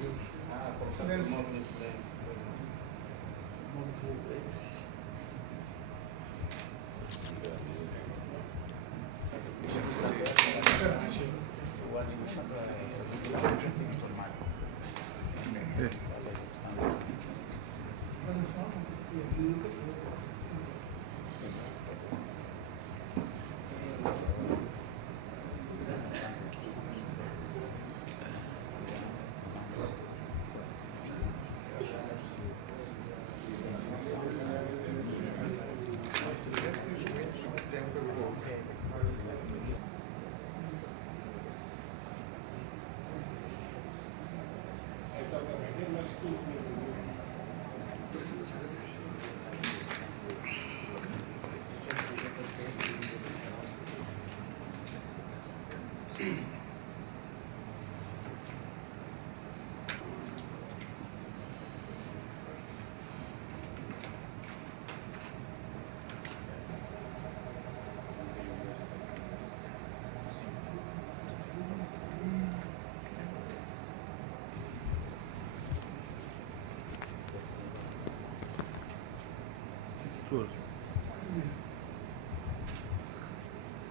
Silêncio.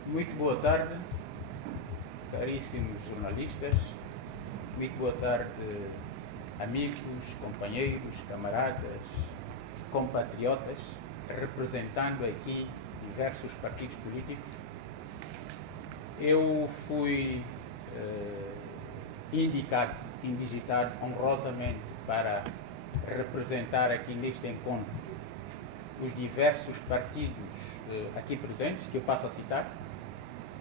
Muito boa tarde, caríssimos jornalistas, muito boa tarde, amigos, companheiros, camaradas, compatriotas, representando aqui diversos partidos políticos. Eu fui indigitado honrosamente para representar aqui neste encontro os diversos partidos aqui presentes, que eu passo a citar: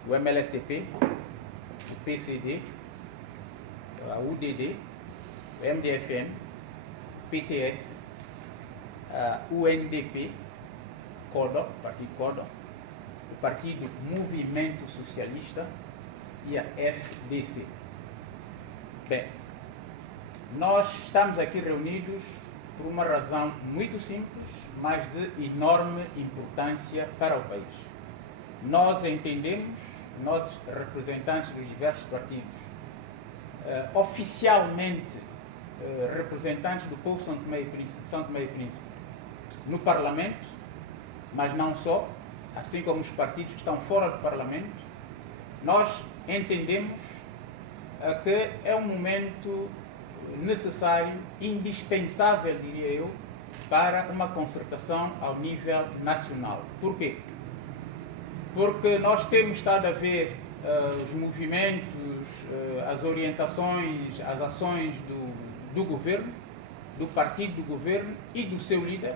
o MLSTP, o PCD, a UDD, o MDFM, o PTS, a UNDP, CODO, Partido CODO, o Partido Movimento Socialista e a FDC. Bem, nós estamos aqui reunidos por uma razão muito simples, mas de enorme importância para o país. Nós entendemos, nós representantes dos diversos partidos, oficialmente representantes do povo de São Tomé e Príncipe no Parlamento, mas não só, assim como os partidos que estão fora do Parlamento, nós entendemos que é um momento necessário, indispensável, diria eu, para uma concertação ao nível nacional. Por quê? Porque nós temos estado a ver os movimentos, as orientações, as ações do governo, do partido do governo e do seu líder,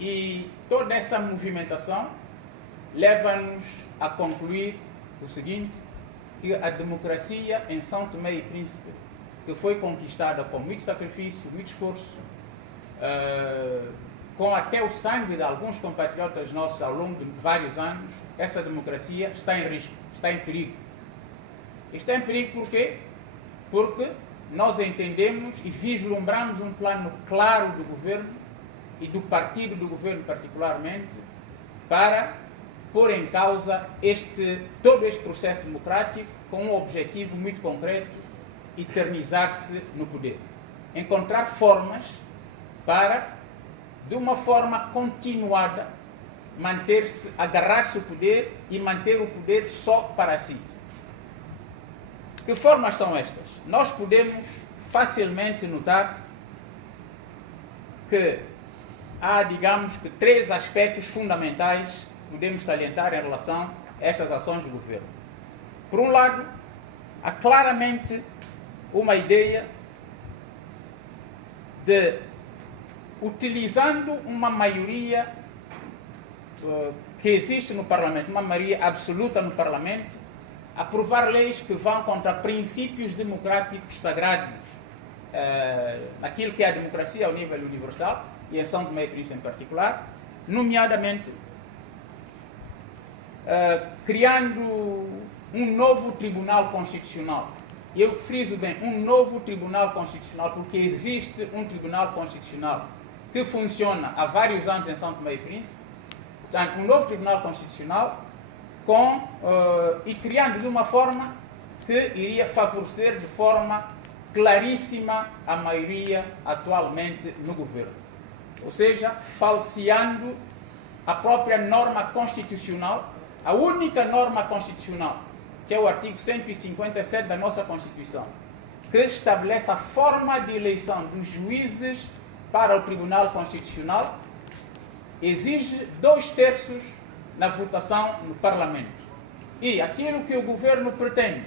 e toda essa movimentação leva-nos a concluir o seguinte: que a democracia em São Tomé e Príncipe, que foi conquistada com muito sacrifício, muito esforço, com até o sangue de alguns compatriotas nossos ao longo de vários anos, essa democracia está em risco, está em perigo. Está em perigo por quê? Porque nós entendemos e vislumbramos um plano claro do governo e do partido do governo particularmente para pôr em causa todo este processo democrático com um objetivo muito concreto: eternizar-se no poder. Encontrar formas para, de uma forma continuada, manter-se, agarrar-se ao poder e manter o poder só para si. Que formas são estas? Nós podemos facilmente notar que há, digamos que, 3 aspectos fundamentais que podemos salientar em relação a estas ações do governo. Por um lado, há claramente uma ideia de, utilizando uma maioria que existe no Parlamento, uma maioria absoluta no Parlamento, aprovar leis que vão contra princípios democráticos sagrados, naquilo que é a democracia ao nível universal, e em São Tomé e Príncipe em particular, nomeadamente criando um novo Tribunal Constitucional. Eu friso bem, um novo Tribunal Constitucional, porque existe um Tribunal Constitucional que funciona há vários anos em São Tomé e Príncipe. Portanto, um novo Tribunal Constitucional e criando de uma forma que iria favorecer de forma claríssima a maioria atualmente no governo. Ou seja, falseando a própria norma constitucional, a única norma constitucional, que é o artigo 157 da nossa Constituição, que estabelece a forma de eleição dos juízes para o Tribunal Constitucional, exige 2/3 na votação no Parlamento. E aquilo que o governo pretende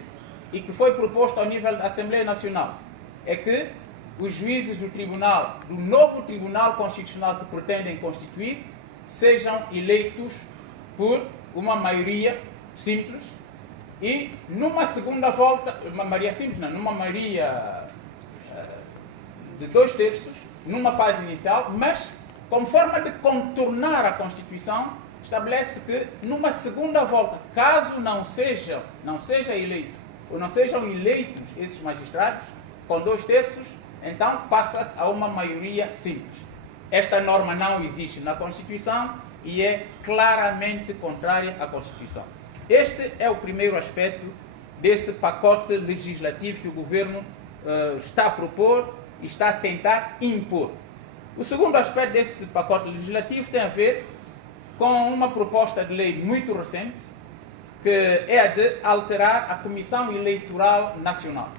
e que foi proposto ao nível da Assembleia Nacional é que os juízes do novo Tribunal Constitucional que pretendem constituir, sejam eleitos por uma maioria simples e numa segunda volta, numa maioria de 2/3, numa fase inicial, mas como forma de contornar a Constituição, estabelece que numa segunda volta, caso não seja eleito, ou não sejam eleitos esses magistrados, com 2/3, então passa-se a uma maioria simples. Esta norma não existe na Constituição e é claramente contrária à Constituição. Este é o primeiro aspecto desse pacote legislativo que o governo está a propor e está a tentar impor. O segundo aspecto desse pacote legislativo tem a ver com uma proposta de lei muito recente, que é a de alterar a Comissão Eleitoral Nacional.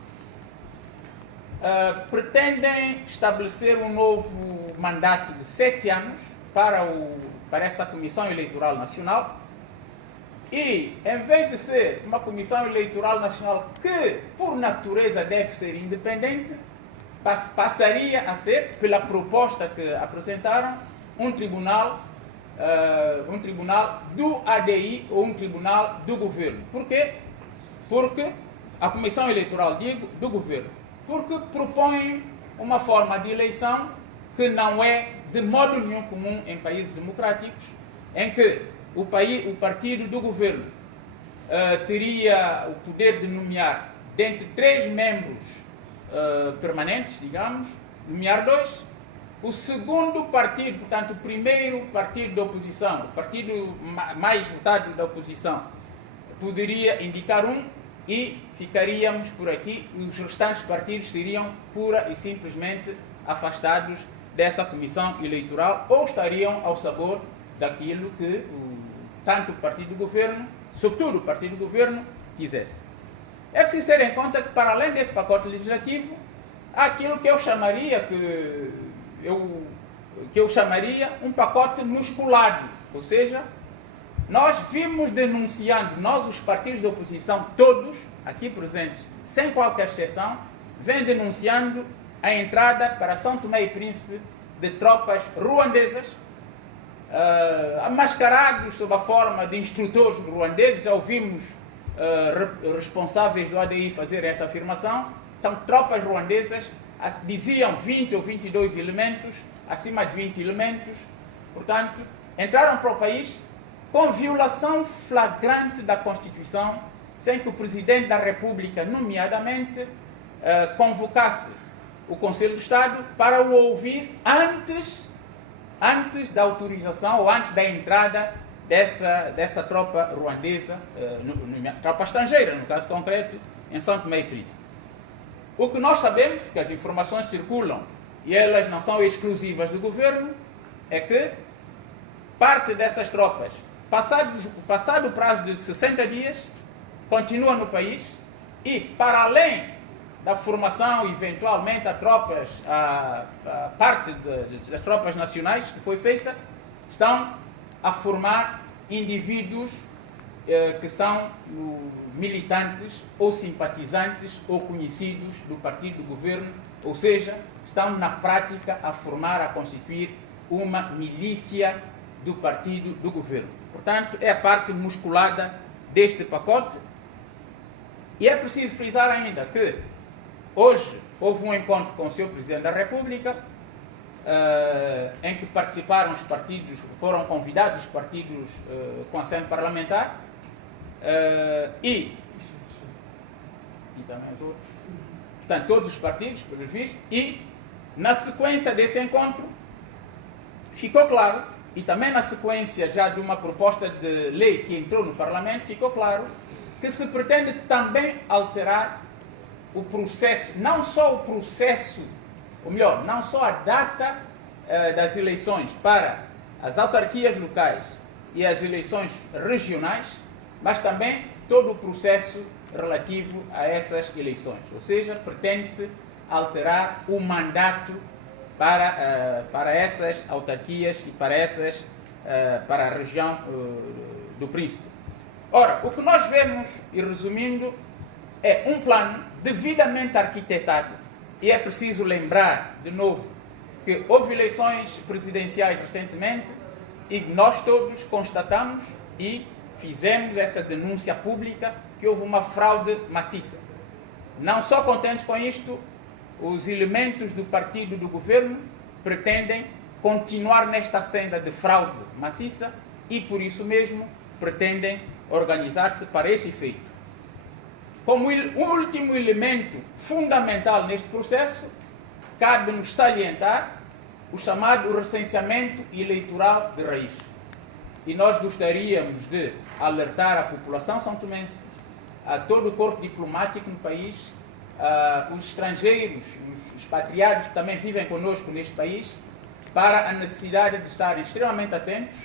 Pretendem estabelecer um novo mandato de 7 anos para essa Comissão Eleitoral Nacional e, em vez de ser uma Comissão Eleitoral Nacional que, por natureza, deve ser independente, passaria a ser, pela proposta que apresentaram, um tribunal do ADI ou um tribunal do governo. Por quê? Porque a Comissão Eleitoral do governo, porque propõe uma forma de eleição que não é de modo nenhum comum em países democráticos, em que o partido do governo teria o poder de nomear, dentre 3 membros permanentes, digamos, nomear 2. O segundo partido, portanto, o primeiro partido da oposição, o partido mais votado da oposição, poderia indicar 1 e ficaríamos por aqui. Os restantes partidos seriam pura e simplesmente afastados dessa comissão eleitoral ou estariam ao sabor daquilo que tanto o partido do governo, sobretudo o partido do governo, quisesse. É preciso ter em conta que, para além desse pacote legislativo, há aquilo que eu chamaria um pacote musculado, ou seja, nós vimos denunciando, os partidos da oposição, todos aqui presentes, sem qualquer exceção, vêm denunciando a entrada para São Tomé e Príncipe de tropas ruandesas, mascarados sob a forma de instrutores ruandeses. Já ouvimos responsáveis do ADI fazer essa afirmação. Então, tropas ruandesas, diziam 20 ou 22 elementos, acima de 20 elementos, portanto, entraram para o país com violação flagrante da Constituição, sem que o Presidente da República, nomeadamente, convocasse o Conselho de Estado para o ouvir antes da autorização ou antes da entrada dessa tropa ruandesa, tropa estrangeira, no caso concreto, em São Tomé e Príncipe. O que nós sabemos, porque as informações circulam e elas não são exclusivas do governo, é que parte dessas tropas, passado o prazo de 60 dias, continua no país e, para além da formação, eventualmente, a parte das tropas nacionais que foi feita, estão a formar indivíduos que são militantes ou simpatizantes ou conhecidos do partido do governo, ou seja, estão na prática a constituir uma milícia do partido do governo. Portanto, é a parte musculada deste pacote. E é preciso frisar ainda que hoje houve um encontro com o Sr. Presidente da República, em que participaram os partidos, foram convidados os partidos com assento parlamentar, e também os outros, portanto, todos os partidos, pelos vistos, e na sequência desse encontro ficou claro, e também na sequência já de uma proposta de lei que entrou no Parlamento, ficou claro que se pretende também alterar o processo, não só o processo, ou melhor, não só a data das eleições para as autarquias locais e as eleições regionais, mas também todo o processo relativo a essas eleições. Ou seja, pretende-se alterar o mandato para essas autarquias e para a região do Príncipe. Ora, o que nós vemos, e resumindo, é um plano devidamente arquitetado, e é preciso lembrar, de novo, que houve eleições presidenciais recentemente e nós todos constatamos e fizemos essa denúncia pública que houve uma fraude maciça. Não só contentes com isto, os elementos do partido do governo pretendem continuar nesta senda de fraude maciça e, por isso mesmo, pretendem organizar-se para esse efeito. Como último elemento fundamental neste processo, cabe-nos salientar o chamado recenseamento eleitoral de raiz. E nós gostaríamos de alertar a população são-tomense, a todo o corpo diplomático no país, os estrangeiros, os expatriados que também vivem conosco neste país, para a necessidade de estarem extremamente atentos,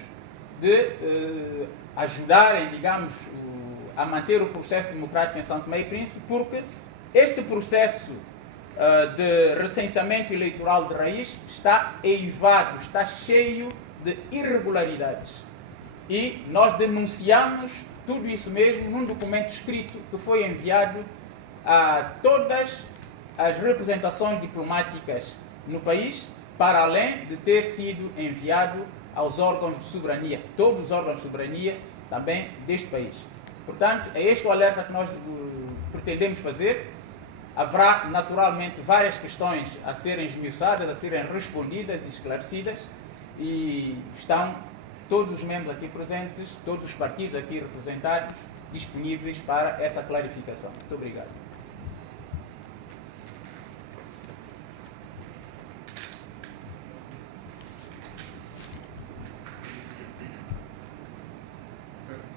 de ajudarem, digamos, a manter o processo democrático em São Tomé e Príncipe, porque este processo de recenseamento eleitoral de raiz está eivado, está cheio de irregularidades. E nós denunciamos tudo isso mesmo num documento escrito que foi enviado a todas as representações diplomáticas no país, para além de ter sido enviado aos órgãos de soberania, todos os órgãos de soberania também deste país. Portanto, é este o alerta que nós pretendemos fazer. Haverá, naturalmente, várias questões a serem esmiuçadas, a serem respondidas e esclarecidas, e estão todos os membros aqui presentes, todos os partidos aqui representados, disponíveis para essa clarificação. Muito obrigado.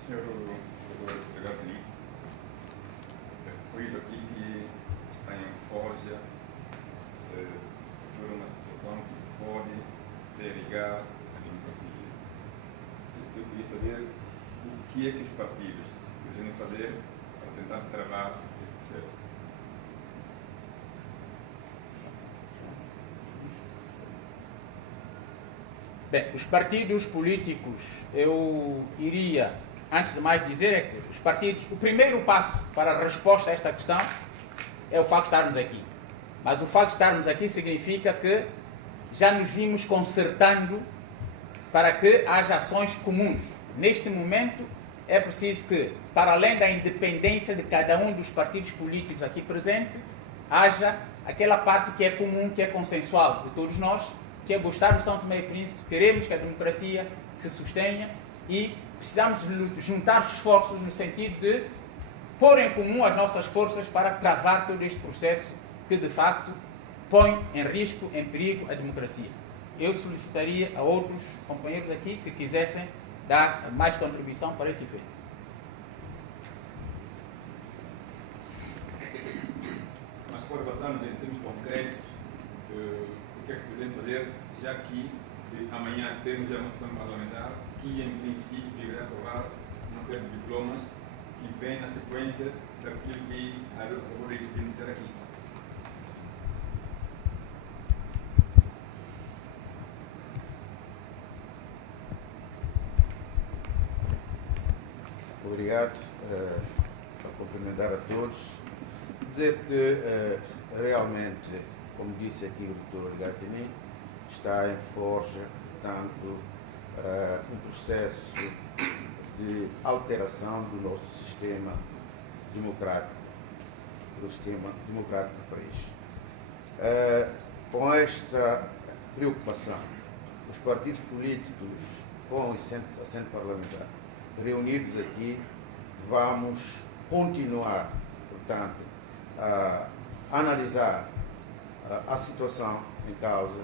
Senhor delegado Felipe, foi dito aqui que está em forja por uma situação que pode derribar a democracia. Eu queria saber o que é que os partidos pretendem fazer para tentar travar esse processo. Bem, os partidos políticos, eu iria, antes de mais, dizer é que os partidos, o primeiro passo para a resposta a esta questão é o facto de estarmos aqui. Mas o facto de estarmos aqui significa que já nos vimos concertando para que haja ações comuns. Neste momento, é preciso que, para além da independência de cada um dos partidos políticos aqui presentes, haja aquela parte que é comum, que é consensual de todos nós, que é gostar de São Tomé e Príncipe, queremos que a democracia se sustenha e precisamos de juntar esforços no sentido de pôr em comum as nossas forças para travar todo este processo que, de facto, põe em risco, em perigo a democracia. Eu solicitaria a outros companheiros aqui que quisessem dar mais contribuição para esse efeito. Mas para passarmos em termos concretos, o que é que se pretende fazer, já que amanhã temos já uma sessão parlamentar que, em princípio, deverá aprovar uma série de diplomas que vem na sequência daquilo que acabou de denunciar aqui. Obrigado, para cumprimentar a todos. Dizer que realmente, como disse aqui o Dr. Gatini, está em forja, portanto, um processo de alteração do nosso sistema democrático, do sistema democrático do país. Com esta preocupação, os partidos políticos com assento parlamentar reunidos aqui, vamos continuar, portanto, a analisar a situação em causa,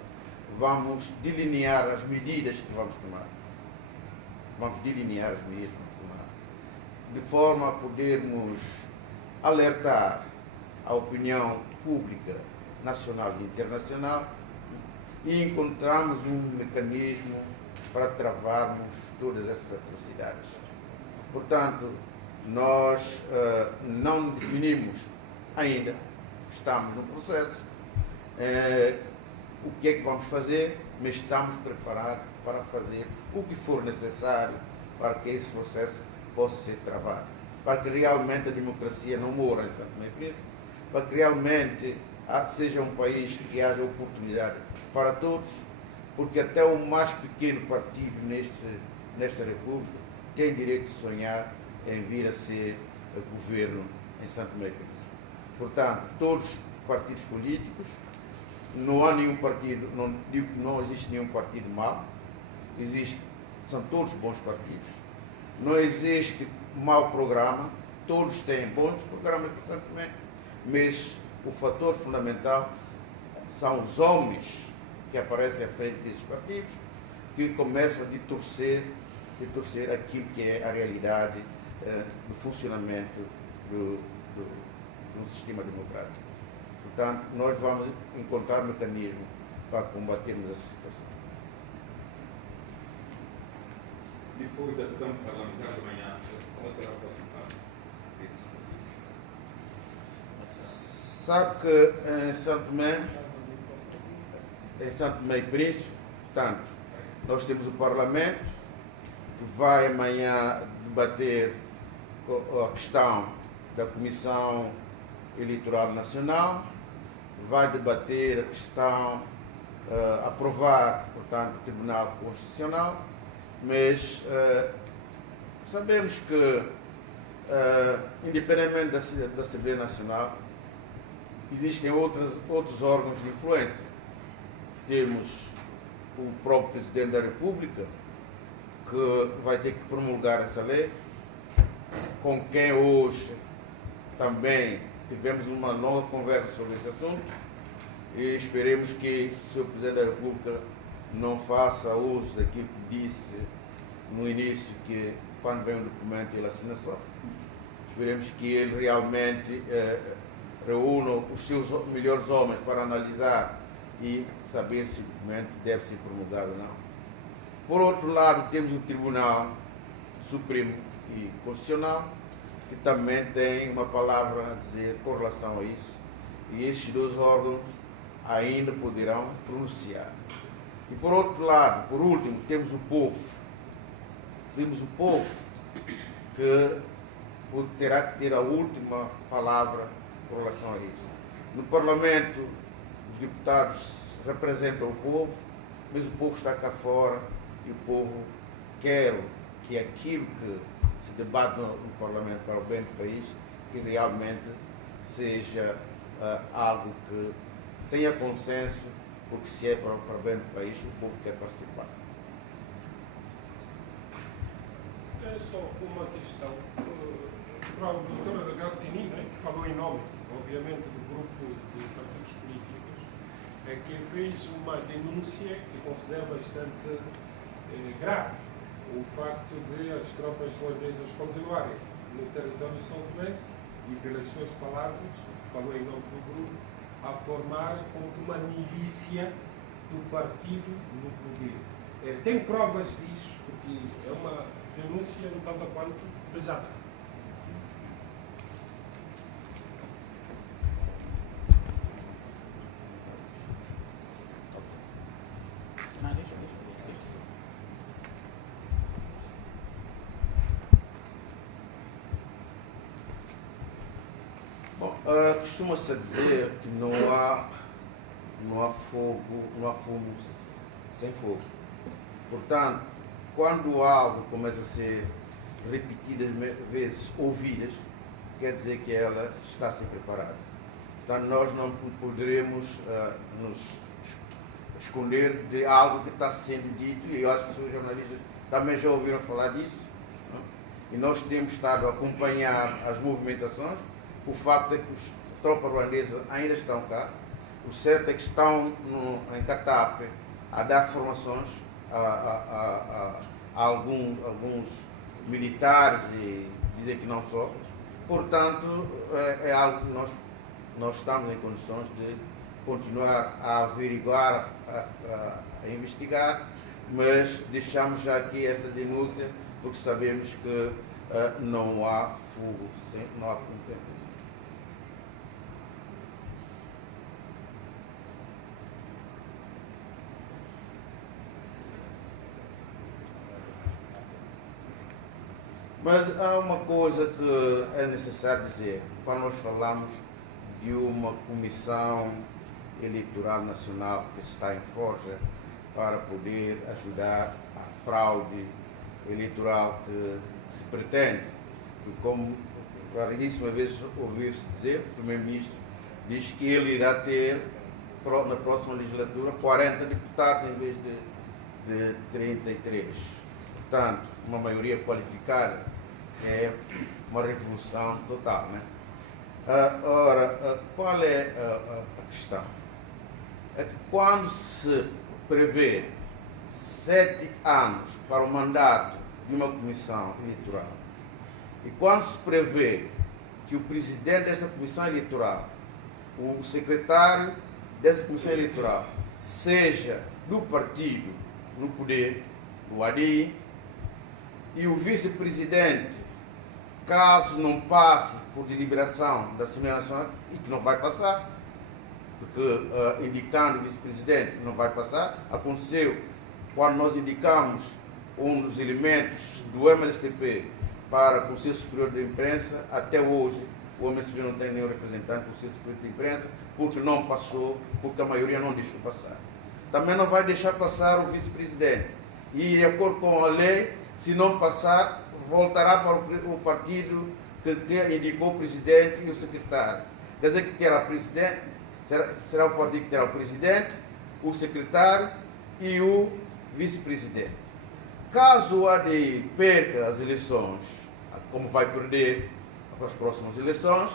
vamos delinear as medidas que vamos tomar. Vamos delinear as medidas que vamos tomar, de forma a podermos alertar a opinião pública nacional e internacional e encontramos um mecanismo para travarmos todas essas atrocidades. Portanto, nós não definimos ainda, estamos no processo, o que é que vamos fazer, mas estamos preparados para fazer o que for necessário para que esse processo possa ser travado, para que realmente a democracia não morra em Santo Tomé e Príncipe, para que realmente seja um país que haja oportunidade para todos, porque até o mais pequeno partido nesta República tem direito de sonhar em vir a ser governo em Santo Tomé e Príncipe. Portanto, todos os partidos políticos, não há nenhum partido, não digo que não existe nenhum partido mau, são todos bons partidos, não existe mau programa, todos têm bons programas para Santo Tomé, mas o fator fundamental são os homens que aparecem à frente desses partidos, que começam a distorcer aquilo que é a realidade do funcionamento do sistema democrático. Portanto, nós vamos encontrar mecanismo para combatermos essa situação. Depois da sessão parlamentar de manhã, qual será o próximo passo? Sabe que em Santo Tomé e Príncipe, portanto, nós temos o Parlamento, que vai amanhã debater a questão da Comissão Eleitoral Nacional, vai debater a questão, aprovar, portanto, o Tribunal Constitucional, mas sabemos que, independentemente da Assembleia Nacional, existem outros órgãos de influência. Temos o próprio Presidente da República, que vai ter que promulgar essa lei, com quem hoje também tivemos uma longa conversa sobre esse assunto, e esperemos que o Sr. Presidente da República não faça uso daquilo que disse no início, que quando vem um documento ele assina só. Esperemos que ele realmente reúna os seus melhores homens para analisar e saber se o documento deve ser promulgado ou não. Por outro lado, temos o Tribunal Supremo e Constitucional, que também tem uma palavra a dizer com relação a isso, e estes dois órgãos ainda poderão pronunciar. E por outro lado, por último, temos o povo. Temos o povo que terá que ter a última palavra com relação a isso. No Parlamento, os deputados representam o povo, mas o povo está cá fora e o povo quer que aquilo que se debate no Parlamento para o bem do país, que realmente seja algo que tenha consenso, porque se é para o bem do país, o povo quer participar. É só uma questão para a doutora Galtini, que falou em nome, obviamente, do grupo de partidos políticos, que fez uma denúncia que considero bastante grave, o facto de as tropas holandesas continuarem no território são tomense e, pelas suas palavras, falou em nome do grupo, a formar como uma milícia do partido no poder. Tem provas disso, porque é uma denúncia um tanto quanto pesada. Costuma-se dizer que não há fogo, não há fumo sem fogo. Portanto, quando algo começa a ser repetidas vezes ouvidas, quer dizer que ela está a ser preparada. Portanto, nós não poderemos nos esconder de algo que está sendo dito, e eu acho que os jornalistas também já ouviram falar disso, não? E nós temos estado a acompanhar as movimentações. O facto é que as tropas ruandesas ainda estão cá. O certo é que estão em Catape a dar formações a alguns militares, e dizem que não só. Portanto, é algo que nós nós estamos em condições de continuar a averiguar, a investigar, mas deixamos já aqui essa denúncia porque sabemos que não há fundo sem fundo. Mas há uma coisa que é necessário dizer, quando nós falamos de uma comissão eleitoral nacional que está em forja para poder ajudar a fraude eleitoral que se pretende. E como variedíssimas vezes ouviu-se dizer, o Primeiro-Ministro diz que ele irá ter, na próxima legislatura, 40 deputados em vez de 33. Portanto, uma maioria qualificada é uma revolução total, né? Ora, qual é a questão? É que quando se prevê 7 anos para o mandato de uma comissão eleitoral e quando se prevê que o presidente dessa comissão eleitoral, o secretário dessa comissão eleitoral, seja do partido no poder, do ADI, e o vice-presidente, caso não passe por deliberação da Assembleia Nacional, e que não vai passar, porque indicando o vice-presidente não vai passar, aconteceu quando nós indicamos um dos elementos do MSTP para o Conselho Superior de Imprensa, até hoje o MSTP não tem nenhum representante do Conselho Superior de Imprensa, porque não passou, porque a maioria não deixou passar. Também não vai deixar passar o vice-presidente. E, de acordo com a lei, se não passar, voltará para o partido que indicou o presidente e o secretário. Quer dizer que terá presidente, será o partido que terá o presidente, o secretário e o vice-presidente. Caso o ADI perca as eleições, como vai perder para as próximas eleições,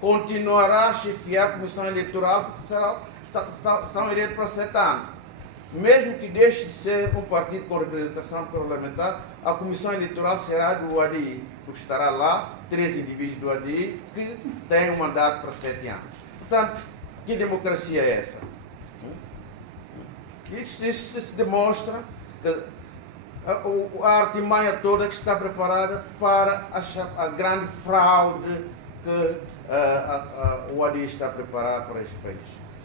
continuará a chefiar a comissão eleitoral, porque estão eleitos para 7 anos. Mesmo que deixe de ser um partido com representação parlamentar, a comissão eleitoral será do ADI, porque estará lá 3 indivíduos do ADI que têm um mandato para 7 anos. Portanto, que democracia é essa? Isso demonstra que a artimanha toda que está preparada para a grande fraude que o ADI está preparado para este país.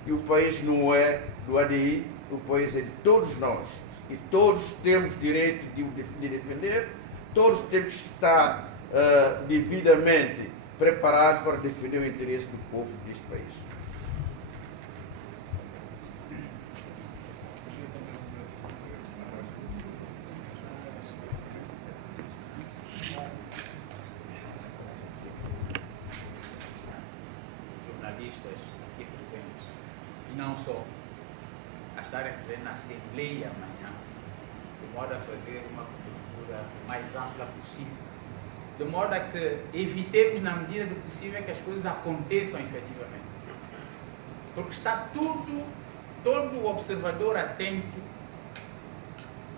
E o país não é do ADI, o país é de todos nós. E todos temos direito de defender, todos temos que estar devidamente preparados para defender o interesse do povo deste país. Jornalistas aqui presentes, e não só, a estarem presentes na Assembleia amanhã, de modo a fazer uma cobertura mais ampla possível, de modo a que evitemos, na medida do possível, que as coisas aconteçam efetivamente. Porque está todo o observador atento,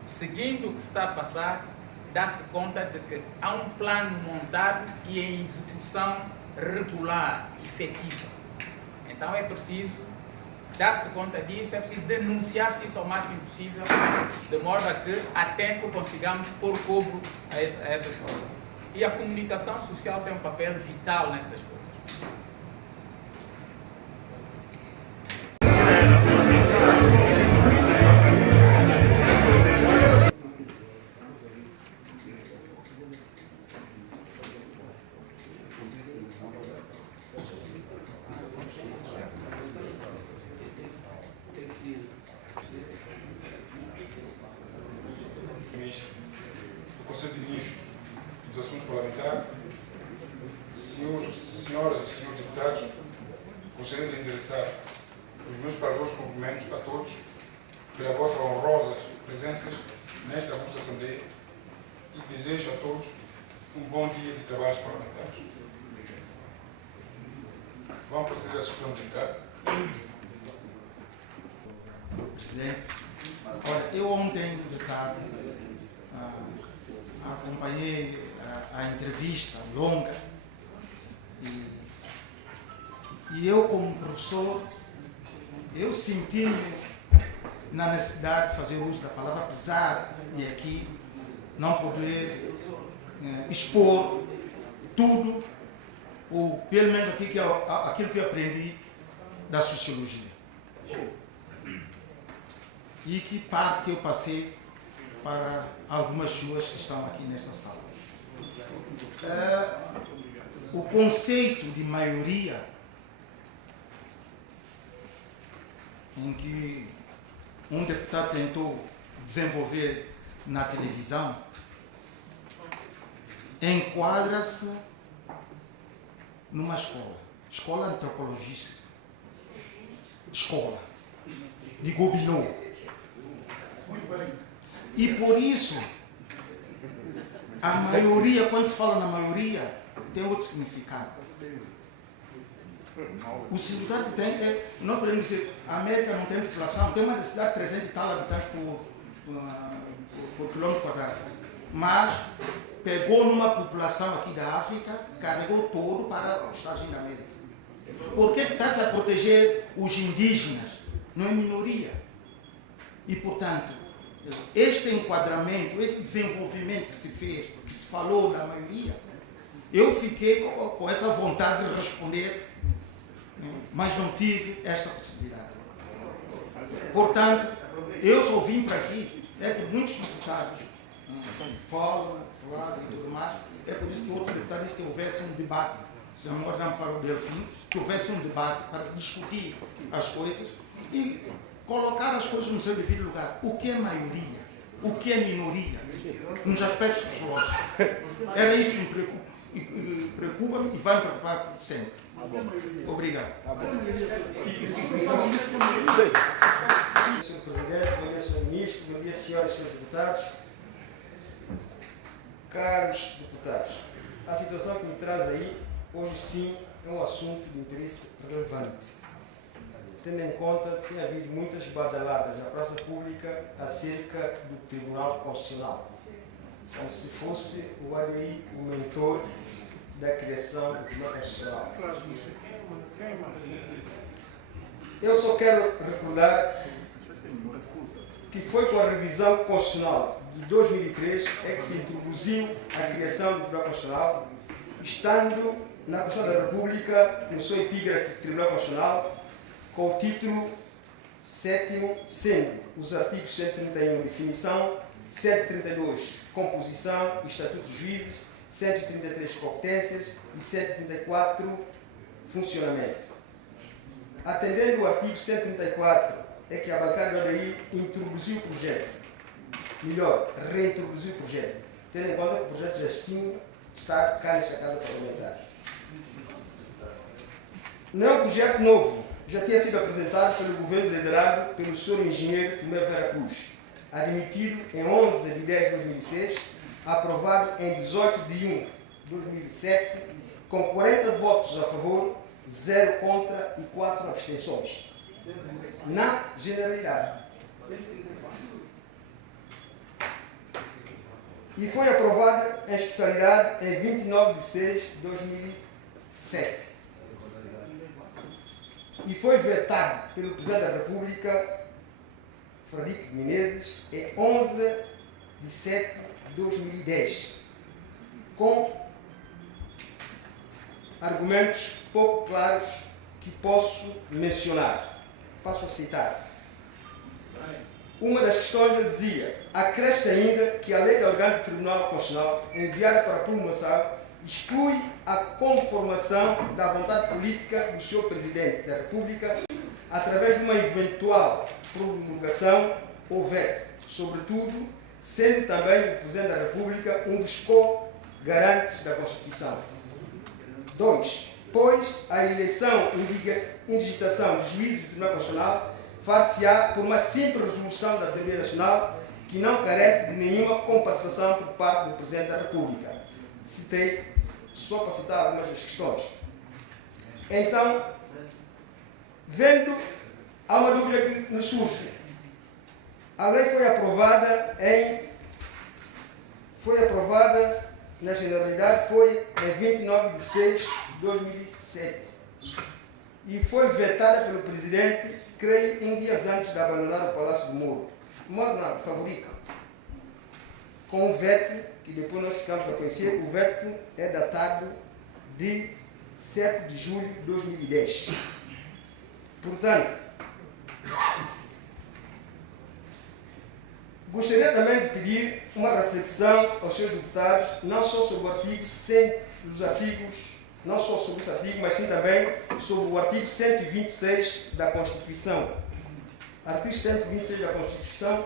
seguindo o que está a passar, dá-se conta de que há um plano montado e em execução regular, efetiva. Então é preciso dar-se conta disso, é preciso denunciar-se isso ao máximo possível, de modo a que a tempo consigamos pôr cobro a essa situação. E a comunicação social tem um papel vital nessas coisas. O Conselho de Ministros dos Assuntos Parlamentares, senhoras e senhores deputados, gostaria de endereçar os meus parvos cumprimentos a todos pela vossa honrosa presença nesta augusta Assembleia e desejo a todos um bom dia de trabalhos parlamentares. Vamos proceder à discussão de deputado. Presidente, olha, eu ontem de tarde acompanhei a entrevista longa e E eu, como professor, eu senti-me na necessidade de fazer uso da palavra, apesar de aqui não poder expor tudo, ou pelo menos aquilo que eu aprendi da sociologia. E que parte que eu passei para algumas pessoas que estão aqui nessa sala. O conceito de maioria, em que um deputado tentou desenvolver na televisão, enquadra-se numa escola antropologista, escola de Gobineau. E por isso, a maioria, quando se fala na maioria, tem outro significado. O significado que tem é, não podemos dizer, a América não tem população, tem uma cidade de 300 e tal habitantes por quilômetro quadrado. Mas pegou numa população aqui da África, carregou todo para os Estados Unidos da América. Por que está-se a proteger os indígenas? Não é minoria. E, portanto, este enquadramento, esse desenvolvimento que se fez, que se falou da maioria, eu fiquei com essa vontade de responder, mas não tive esta possibilidade. Portanto, eu só vim para aqui, por muitos deputados, falam e tudo mais, é por isso que o outro deputado disse que houvesse um debate, se não me falo do Delfim, que houvesse um debate para discutir as coisas e colocar as coisas no seu devido lugar. O que é maioria? O que é minoria? Nos aspectos sociológicos. Era isso que me preocupa-me e vai me preocupar sempre. Obrigado. Sr. Presidente, bom dia, Sr. Ministro, bom dia, senhoras e senhores deputados. Caros deputados, a situação que me traz aí, hoje sim, é um assunto de interesse relevante. Tendo em conta que tem havido muitas badaladas na praça pública acerca do Tribunal Constitucional, como se fosse o ADI o mentor da criação do Tribunal Constitucional. Eu só quero recordar que foi com a revisão constitucional de 2003 é que se introduziu a criação do Tribunal Constitucional, estando na Constituição da República, no seu epígrafe do Tribunal Constitucional, com o título 7º, sendo os artigos 131, definição, 132, composição e estatuto dos juízes, 133, competências e 134, funcionamento. Atendendo o artigo 134, é que a bancada da ODI introduziu o projeto, melhor, reintroduziu o projeto, tendo em conta que o projeto já tinha estado cá nesta Casa Parlamentar. Não é um projeto novo, já tinha sido apresentado pelo governo liderado pelo Sr. Engenheiro Tomé Vera Cruz, admitido em 11 de 10 de 2006, aprovado em 18 de 1 de 2007, com 40 votos a favor, 0 contra e 4 abstenções. Na generalidade. E foi aprovado em especialidade em 29 de 6 de 2007. E foi vetado pelo Presidente da República, Frederico Menezes, em 11 de 7 de 2010, com argumentos pouco claros que posso mencionar. Passo a citar. Uma das questões ele dizia: acresce ainda que a lei da orgânica do Tribunal Constitucional, enviada para promulgação, exclui a conformação da vontade política do Sr. Presidente da República através de uma eventual promulgação ou veto, sobretudo sendo também o Presidente da República um dos co-garantes da Constituição. 2. Pois a eleição e indigitação de juízes do Tribunal Constitucional far-se-á por uma simples resolução da Assembleia Nacional que não carece de nenhuma comparticipação por parte do Presidente da República. Citei, só para citar algumas das questões. Então, vendo, há uma dúvida que nos surge. A lei foi aprovada na generalidade, foi em 29 de 6 de 2007. e foi vetada pelo presidente, creio, dias antes de abandonar o Palácio do Moro. Moro não, Favorica. Com o veto, que depois nós ficamos a conhecer, o veto é datado de 7 de julho de 2010. Portanto, gostaria também de pedir uma reflexão aos seus deputados, não só sobre o artigo 100 dos artigos, não só sobre esse artigo, mas sim também sobre o artigo 126 da Constituição. Artigo 126 da Constituição.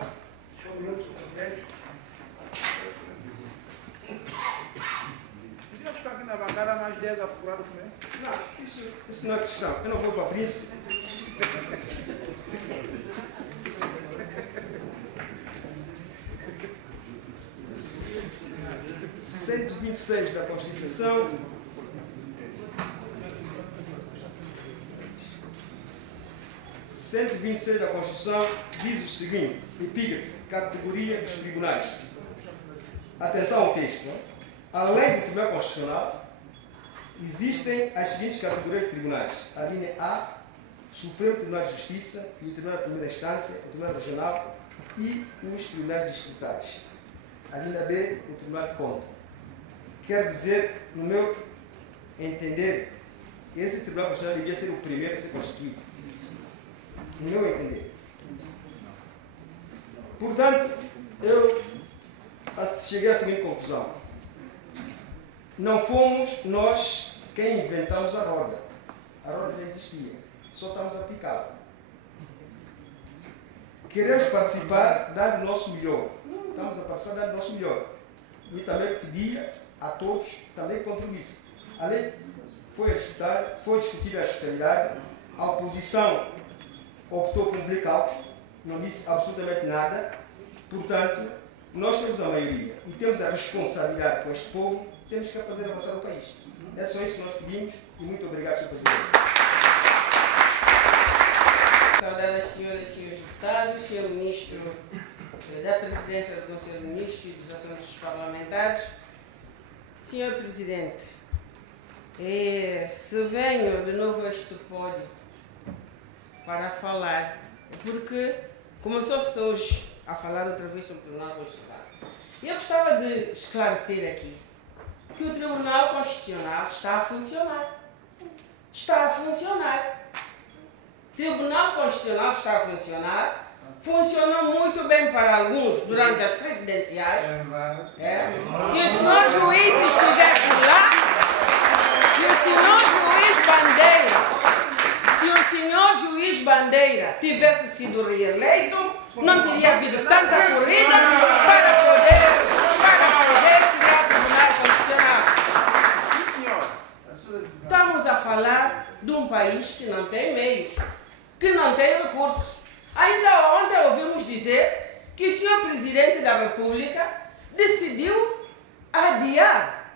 Podia ficar aqui na bancada mais 10 apurado também? Não, isso não é questão. Eu não vou para Príncipe. Artigo 126 da Constituição. O 126 da Constituição diz o seguinte, epígrafe, categoria dos tribunais. Atenção ao texto. Além do Tribunal Constitucional, existem as seguintes categorias de tribunais. A linha A, Supremo Tribunal de Justiça e o Tribunal de Primeira Instância, o Tribunal Regional e os tribunais distritais. A linha B, o Tribunal de Contas. Quer dizer, no meu entender, esse Tribunal Constitucional devia ser o primeiro a ser constituído. No meu entender. Portanto, eu cheguei à seguinte conclusão. Não fomos nós quem inventamos a roda. A roda já existia. Só estamos a aplicá-la. Queremos participar dando o nosso melhor. Estamos a participar dando o nosso melhor. E também pedia a todos também que contribuíssem. A lei foi discutida a especialidade. A oposição optou por um blackout. Não disse absolutamente nada. Portanto, nós temos a maioria e temos a responsabilidade com este povo, temos que fazer avançar o país. É só isso que nós pedimos e muito obrigado, Sr. Presidente. Saudar as senhoras e senhores deputados, Sr. Ministro da Presidência do Conselho de Ministros e dos Assuntos Parlamentares. Sr. Presidente, se venho de novo a este pódio para falar, é porque começou-se hoje a falar outra vez sobre o Tribunal Constitucional. E eu gostava de esclarecer aqui que o Tribunal Constitucional está a funcionar. Está a funcionar. O Tribunal Constitucional está a funcionar. Funcionou muito bem para alguns durante as presidenciais. E o senhor juiz, se estivesse lá, e o senhor juiz Bandeira, se o senhor juiz Bandeira tivesse sido reeleito, não teria havido tanta corrida para poder criar o Tribunal Constitucional. Estamos a falar de um país que não tem meios, que não tem recursos. Ainda ontem ouvimos dizer que o senhor Presidente da República decidiu adiar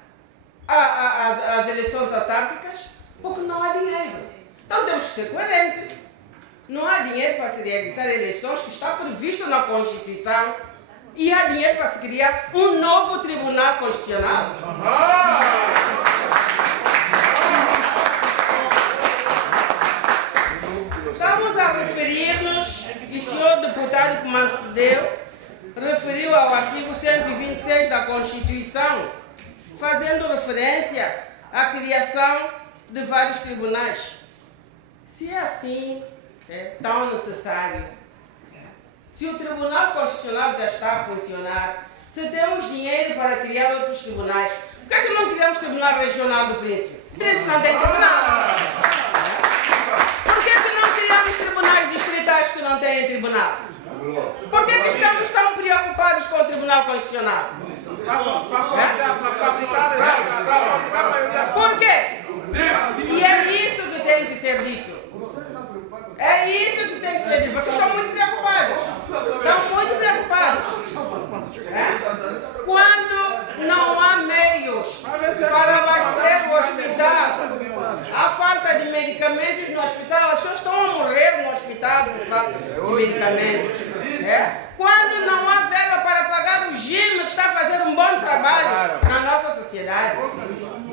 as eleições autárquicas porque não há dinheiro. Então temos que ser coerentes. Não há dinheiro para se realizar eleições que está previsto na Constituição e há dinheiro para se criar um novo Tribunal Constitucional. Estamos a referir-nos, e o senhor deputado que me antecedeu referiu ao artigo 126 da Constituição, fazendo referência à criação de vários tribunais. Se é assim, é tão necessário. Se o Tribunal Constitucional já está a funcionar, se temos dinheiro para criar outros tribunais, por que é que não criamos o Tribunal Regional do Príncipe? O Príncipe não tem tribunal. Por que é que não criamos tribunais distritais que não têm tribunal? Por que é que estamos tão preocupados com o Tribunal Constitucional? Por quê? E é isso que tem que ser dito. É isso que tem que ser dito. Vocês estão muito preocupados. Estão muito preocupados. Quando não há meios para abastecer o hospital, há falta de medicamentos no hospital, as pessoas estão a morrer no hospital por falta de medicamentos. Quando não há verba para pagar o GIM, que está a fazer um bom trabalho na nossa sociedade.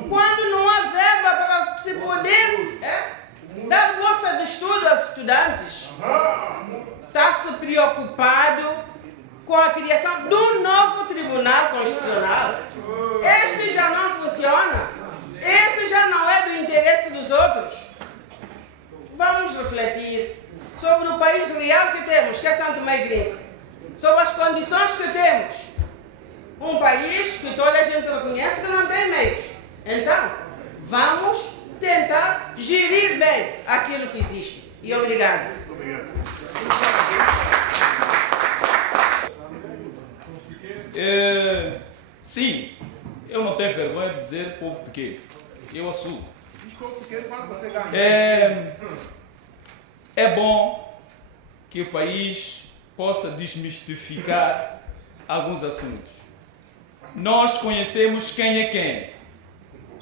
Quando não há verba para se poder dar bolsa de estudo aos estudantes. Está-se preocupado com a criação de um novo Tribunal Constitucional. Este já não funciona. Esse já não é do interesse dos outros. Vamos refletir sobre o país real que temos, que é São Tomé e Príncipe. Sobre as condições que temos. Um país que toda a gente reconhece que não tem meios. Então, vamos tentar gerir bem aquilo que existe. E obrigado. Sim, eu não tenho vergonha de dizer povo pequeno. Eu assumo. É bom que o país possa desmistificar alguns assuntos. Nós conhecemos quem é quem.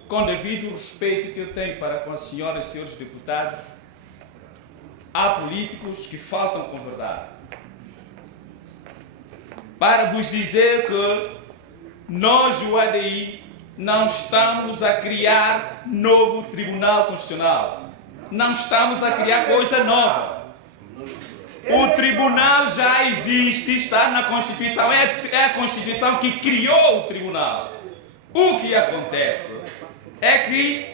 Com devido respeito que eu tenho para com as senhoras e senhores deputados, há políticos que faltam com verdade. Para vos dizer que nós, o ADI, não estamos a criar novo Tribunal Constitucional. Não estamos a criar coisa nova. O Tribunal já existe, está na Constituição. É a Constituição que criou o Tribunal. O que acontece é que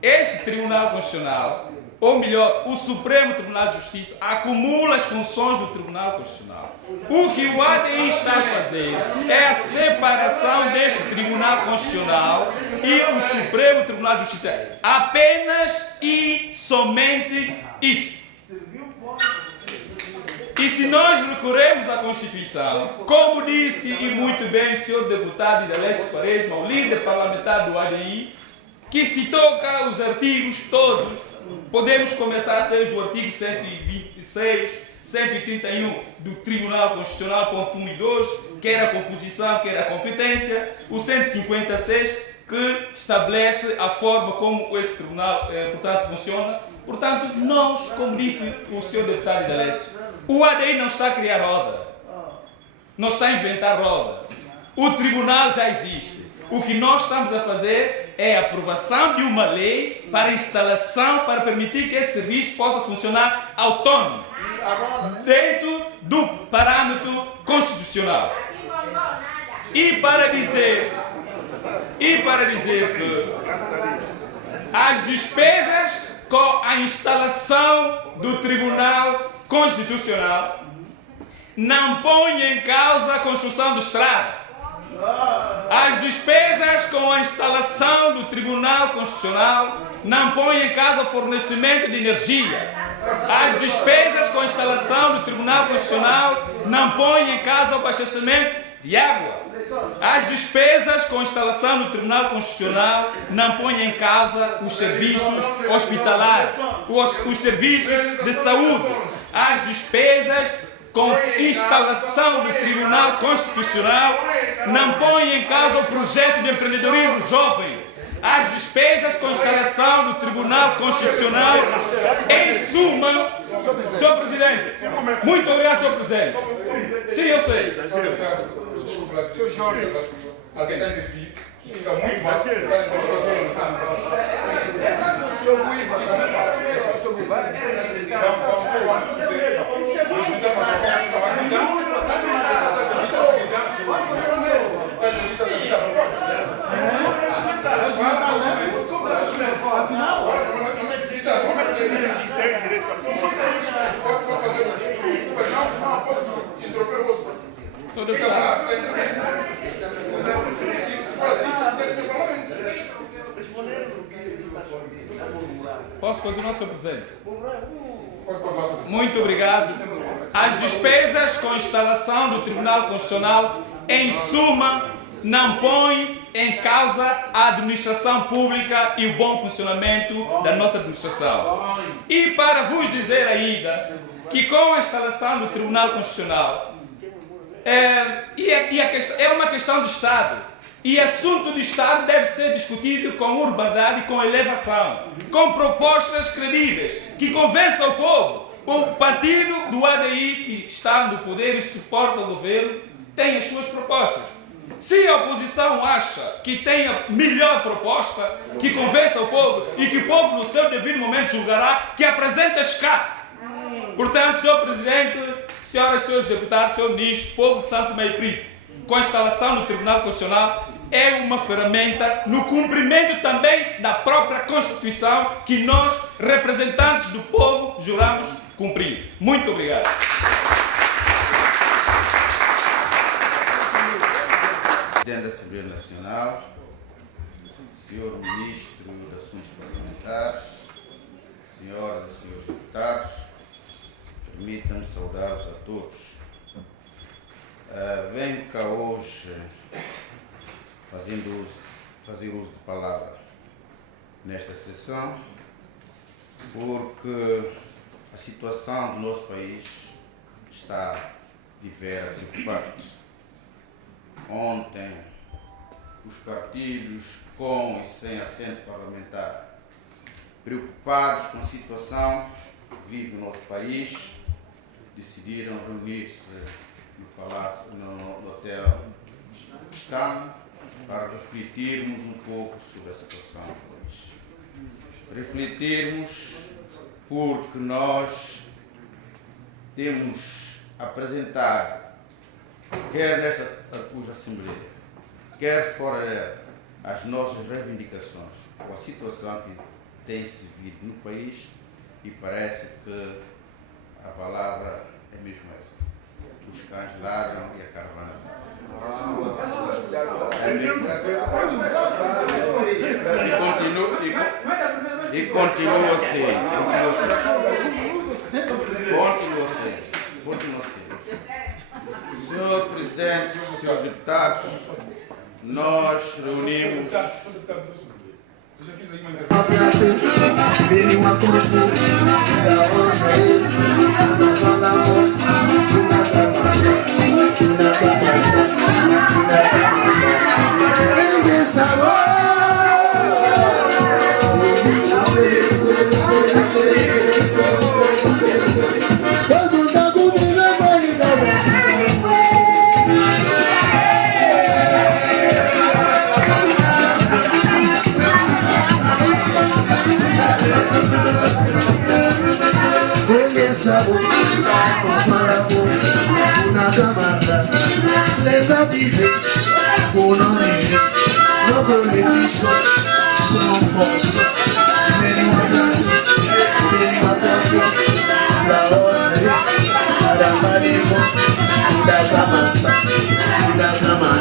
este Tribunal Constitucional, ou melhor, o Supremo Tribunal de Justiça, acumula as funções do Tribunal Constitucional. O que o ADI está a fazer é a separação deste Tribunal Constitucional e o Supremo Tribunal de Justiça. Apenas e somente isso. E se nós recorremos à Constituição, como disse e muito bem o senhor deputado Idalécio Quaresma, o líder parlamentar do ADI, que citou cá os artigos todos, podemos começar desde o artigo 126, 131 do Tribunal Constitucional, ponto 1 e 2, que era a composição, que era a competência, o 156, que estabelece a forma como esse tribunal, portanto, funciona. Portanto, nós, como disse o senhor deputado Idalécio, o ADI não está a criar roda, não está a inventar roda. O tribunal já existe. O que nós estamos a fazer é a aprovação de uma lei para a instalação, para permitir que esse serviço possa funcionar autônomo, dentro do parâmetro constitucional. E para dizer que as despesas com a instalação do Tribunal Constitucional não põem em causa a construção do Estado. As despesas com a instalação do Tribunal Constitucional não põem em causa o fornecimento de energia. As despesas com a instalação do Tribunal Constitucional não põem em causa o abastecimento de água. As despesas com a instalação do Tribunal Constitucional não põem em causa os serviços hospitalares, os serviços de saúde. As despesas com a instalação do Tribunal Constitucional não põem em causa o projeto de empreendedorismo jovem. As despesas com a instalação do Tribunal Constitucional, em suma, Sr. Presidente, muito obrigado, Sr. Presidente. Sim, eu sei. Desculpa, Sr. Jorge, alguém está a intervir, fica muito mal. Posso continuar, Sr. Presidente? Muito obrigado. As despesas com a instalação do Tribunal Constitucional, em suma, não põem em causa a administração pública e o bom funcionamento da nossa administração. E para vos dizer ainda que com a instalação do Tribunal Constitucional, é uma questão de Estado. E assunto de Estado deve ser discutido com urbanidade e com elevação, com propostas credíveis, que convençam o povo. O partido do ADI, que está no poder e suporta o governo, tem as suas propostas. Se a oposição acha que tem a melhor proposta, que convença o povo e que o povo no seu devido momento julgará, que apresenta-as cá. Portanto, Sr. Presidente, senhoras e senhores deputados, Sr. Ministro, povo de Santo Tomé e Príncipe, com a instalação do Tribunal Constitucional é uma ferramenta no cumprimento também da própria Constituição que nós, representantes do povo, juramos cumprir. Muito obrigado. Presidente da Assembleia Nacional, Senhor Ministro de Assuntos Parlamentares, Senhoras e Senhores Deputados, permitam-me saudá-los a todos. Venho cá hoje fazer uso de palavra nesta sessão, porque a situação do nosso país está de vera preocupante. Ontem, os partidos com e sem assento parlamentar, preocupados com a situação que vive o nosso país, decidiram reunir-se no Palácio, no Hotel Estamos, para refletirmos um pouco sobre a situação do país. Refletirmos porque nós temos apresentado, quer nesta Assembleia, quer fora dela, as nossas reivindicações com a situação que tem-se vivido no país, e parece que a palavra é mesmo essa. Os cães ladram e a caravana passa. É mesmo essa. E continua assim. Continua assim. Senhor Presidente, senhores deputados, nós reunimos. Leva vive con me, no con le viso, sono un posso, vieni a la ose, la marimo, la camanta, ella sabe.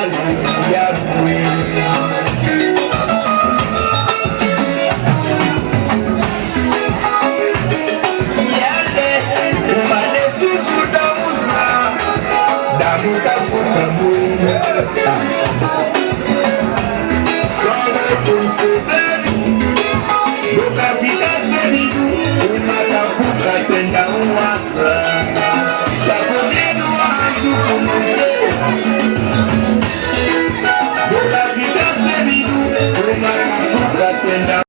Só